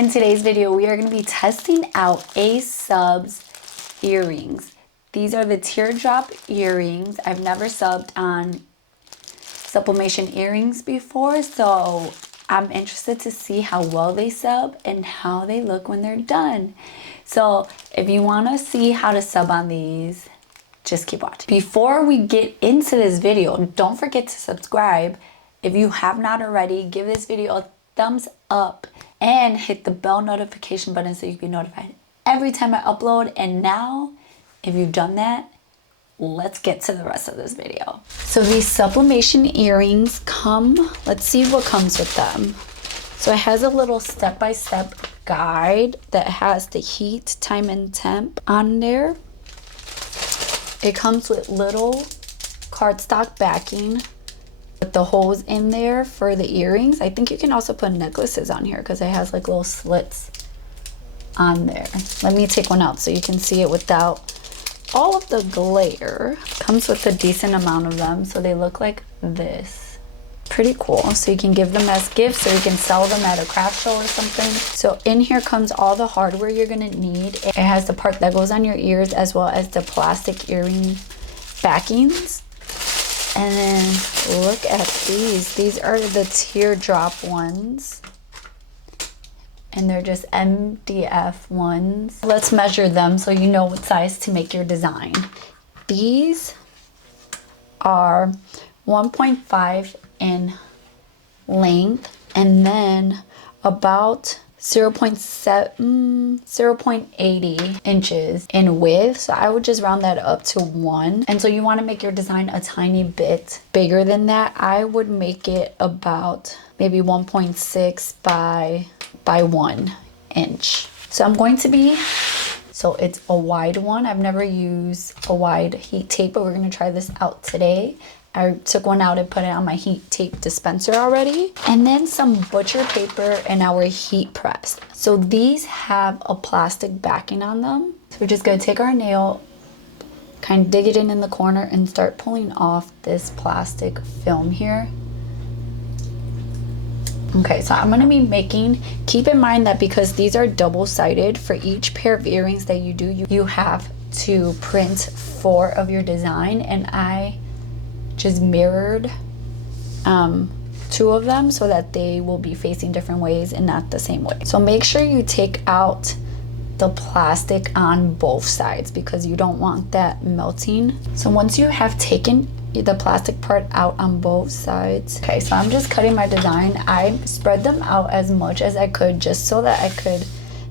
In today's video, we are going to be testing out ASubs earrings. These are the teardrop earrings. I've never subbed on sublimation earrings before, so I'm interested to see how well they sub and how they look when they're done. So if you want to see how to sub on these, just keep watching. Before we get into this video, don't forget to subscribe. If you have not already, give this video a thumbs up and hit the bell notification button so you can be notified every time I upload. And now, if you've done that, let's get to the rest of this video. So these sublimation earrings come, let's see what comes with them. So it has a little step-by-step guide that has the heat, time, and temp on there. It comes with little cardstock backing with the holes in there for the earrings. I think you can also put necklaces on here because it has like little slits on there. Let me take one out so you can see it without all of the glare. Comes with a decent amount of them, so they look like this. Pretty cool. So you can give them as gifts or you can sell them at a craft show or something. So in here comes all the hardware you're gonna need. It has the part that goes on your ears as well as the plastic earring backings. And then look at these. These are the teardrop ones. And they're just MDF ones. Let's measure them so you know what size to make your design. These are 1.5 in length and then about 0.80 inches in width. So I would just round that up to 1. And so you want to make your design a tiny bit bigger than that. I would make it about maybe 1.6 by 1 inch. So I'm going to be, so it's a wide one. I've never used a wide heat tape, but we're going to try this out today. I took one out and put it on my heat tape dispenser already. And then some butcher paper and our heat press. So these have a plastic backing on them. So we're just going to take our nail, kind of dig it in the corner and start pulling off this plastic film here. Okay, so I'm going to be making, keep in mind that because these are double-sided, for each pair of earrings that you do, you have to print 4 of your design, and I just mirrored 2 of them so that they will be facing different ways and not the same way. So make sure you take out the plastic on both sides because you don't want that melting. So once you have taken the plastic part out on both sides, okay, so I'm just cutting my design. I spread them out as much as I could just so that I could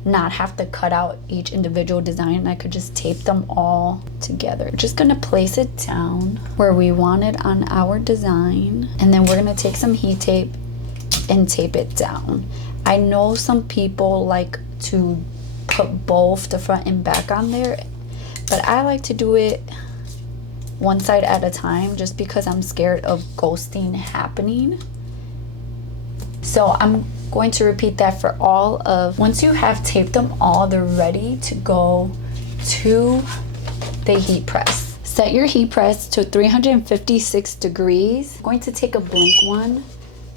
not have to cut out each individual design. I could just tape them all together. Just gonna place it down where we want it on our design, and then we're gonna take some heat tape and tape it down. I know some people like to put both the front and back on there, but I like to do it one side at a time just because I'm scared of ghosting happening. So I'm going to repeat that for all of, once you have taped them all, they're ready to go to the heat press. Set your heat press to 356 degrees. I'm going to take a blank one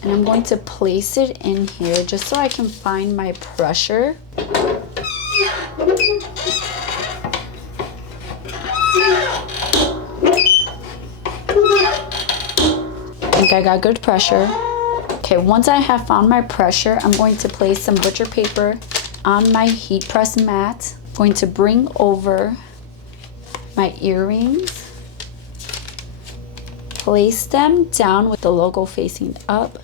and I'm going to place it in here just so I can find my pressure. I think I got good pressure. Okay, once I have found my pressure, I'm going to place some butcher paper on my heat press mat. I'm going to bring over my earrings, place them down with the logo facing up.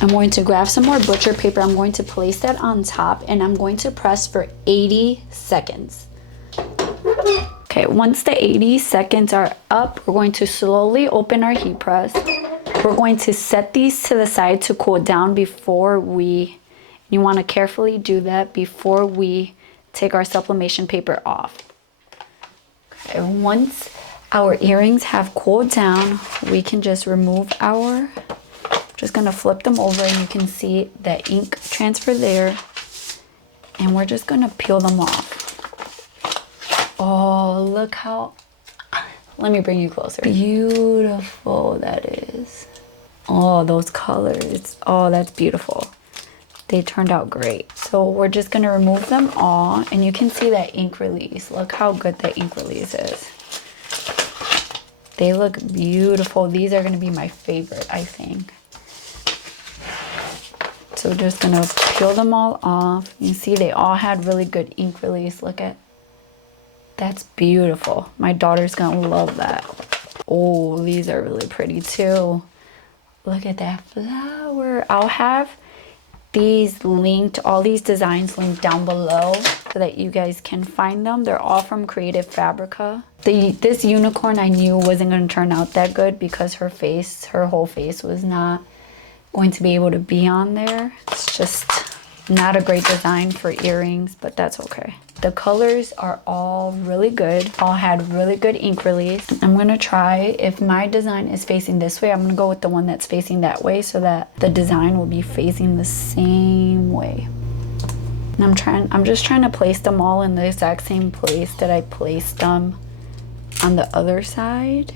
I'm going to grab some more butcher paper. I'm going to place that on top and I'm going to press for 80 seconds. Okay, once the 80 seconds are up, we're going to slowly open our heat press. We're going to set these to the side to cool down before you want to carefully do that before we take our sublimation paper off. Okay, once our earrings have cooled down, we can just remove just gonna flip them over and you can see the ink transfer there. And we're just gonna peel them off. Oh, look how, let me bring you closer. Beautiful that is. Oh, those colors. Oh, that's beautiful. they turned out great. So we're just gonna remove them all, and you can see that ink release. Look how good that ink release is. They look beautiful. These are gonna be my favorite, I think. So just gonna peel them all off. You see they all had really good ink release. Look at, that's beautiful. My daughter's gonna love that. Oh, these are really pretty too. Look at that flower. I'll have these linked, all these designs linked down below so that you guys can find them. They're all from Creative Fabrica. This unicorn I knew wasn't going to turn out that good because her whole face was not going to be able to be on there. It's just not a great design for earrings, but that's okay. The colors are all really good. All had really good ink release. I'm gonna try, if my design is facing this way, I'm gonna go with the one that's facing that way so that the design will be facing the same way. And I'm just trying to place them all in the exact same place that I placed them on the other side.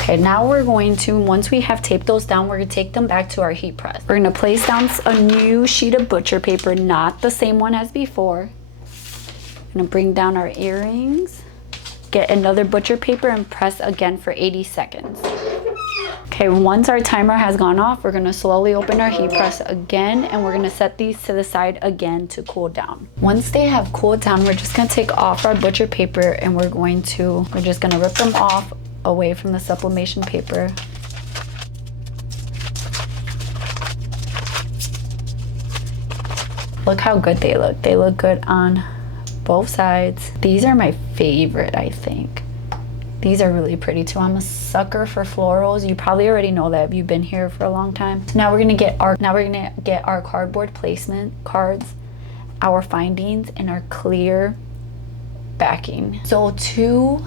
Okay, now we're going to, once we have taped those down, we're gonna take them back to our heat press. We're gonna place down a new sheet of butcher paper, not the same one as before. I'm gonna bring down our earrings, get another butcher paper and press again for 80 seconds. Okay, once our timer has gone off, we're gonna slowly open our heat press again, and we're gonna set these to the side again to cool down. Once they have cooled down, we're just gonna take off our butcher paper and we're just gonna rip them off away from the sublimation paper. Look how good they look. They look good on both sides. These are my favorite, I think. These are really pretty too. I'm a sucker for florals. You probably already know that if you've been here for a long time. So now we're gonna get our cardboard placement cards, our findings, and our clear backing. So to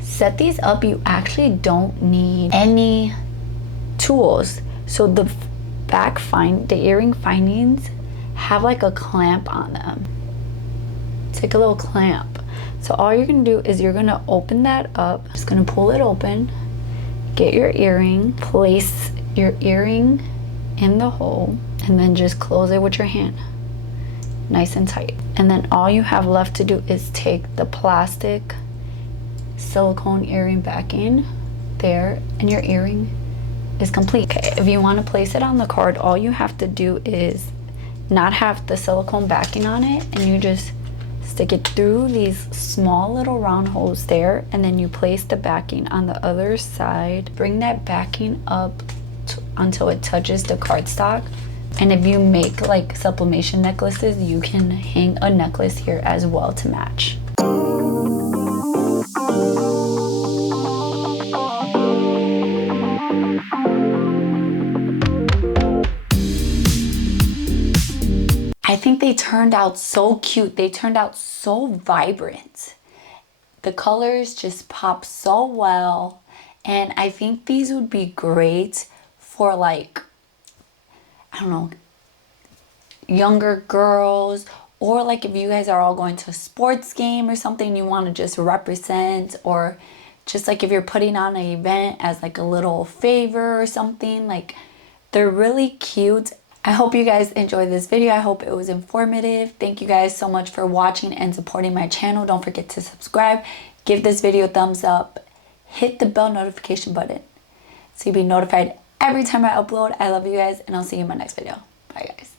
set these up, you actually don't need any tools. So the earring findings have like a clamp on them. It's like a little clamp. So all you're gonna do is you're gonna open that up. Just gonna pull it open, get your earring, place your earring in the hole, and then just close it with your hand, nice and tight. And then all you have left to do is take the plastic silicone earring backing there, and your earring is complete. Okay, if you want to place it on the card, all you have to do is not have the silicone backing on it, and you just stick it through these small little round holes there, and then you place the backing on the other side. Bring that backing up until it touches the cardstock. And if you make like sublimation necklaces, you can hang a necklace here as well to match. I think they turned out so cute. They turned out so vibrant. The colors just pop so well. And I think these would be great for like, I don't know, younger girls, or like if you guys are all going to a sports game or something, you want to just represent, or just like if you're putting on an event as like a little favor or something. Like, they're really cute. I hope you guys enjoyed this video. I hope it was informative. Thank you guys so much for watching and supporting my channel. Don't forget to subscribe, give this video a thumbs up, hit the bell notification button so you'll be notified every time I upload. I love you guys, and I'll see you in my next video. Bye guys.